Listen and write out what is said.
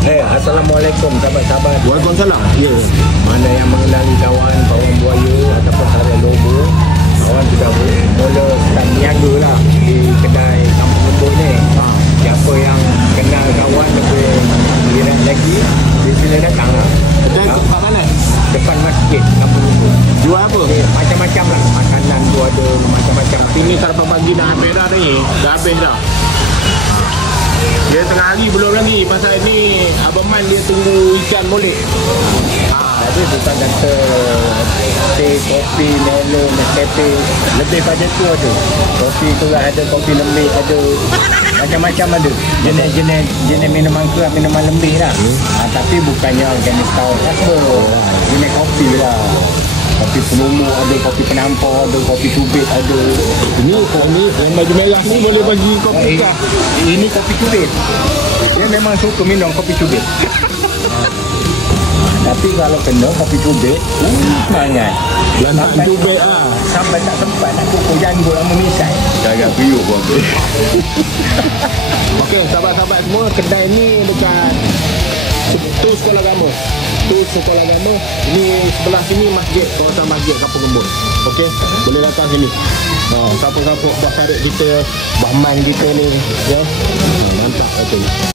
Assalamualaikum sahabat-sahabat. Waalaikumsalam. Ya, mana yang mengenali kawan buaya ataupun sarang lobo, kawan sudah mula start niaga lah di kedai Kampung Kebun ni. Siapa yang kenal kawan lebih lihat lagi, dia sila datang lah. Dan tempat mana? Depan masjid Kampung Kebun. Jual apa? Macam-macam lah. Makanan tu ada macam-macam. Ini sarapan pagi dah habis dah ni. Dah habis dah. Dia tengah hari belum lagi. Pasal ni Abang Man dia tunggu ikan molek. Jadi bukan kata teh, kopi, melon, Nescafe. Lebih pada tu ada. Kopi keras ada, kopi lembik ada. Macam-macam ada. Jenis minuman keras, minuman lembik lah. Tapi bukannya organik kau apa. Jenis kopi lah. Kopi penumu ada, kopi penampar ada, kopi cubit ada. Ini yang baju merah ni boleh bagi kopi kah? Ini kopi cubit. Dia memang suka minum kopi cubit. Tapi kalau kena kopi cubit, semangat. Kopi cubit lah. Sampai tak sempat nak kukuh janggut lama misai. Agak piuk pun. Okey, sahabat-sahabat semua, kedai ni dekat Tu Sekolah Agama. Tu Sekolah Agama. Ini sebelah sini masjid, kawasan masjid Kampung Kebun. Okey, boleh datang sini. Siapa-siapa dah cari kita, Bahman kita ni, ya. Mantap, okey.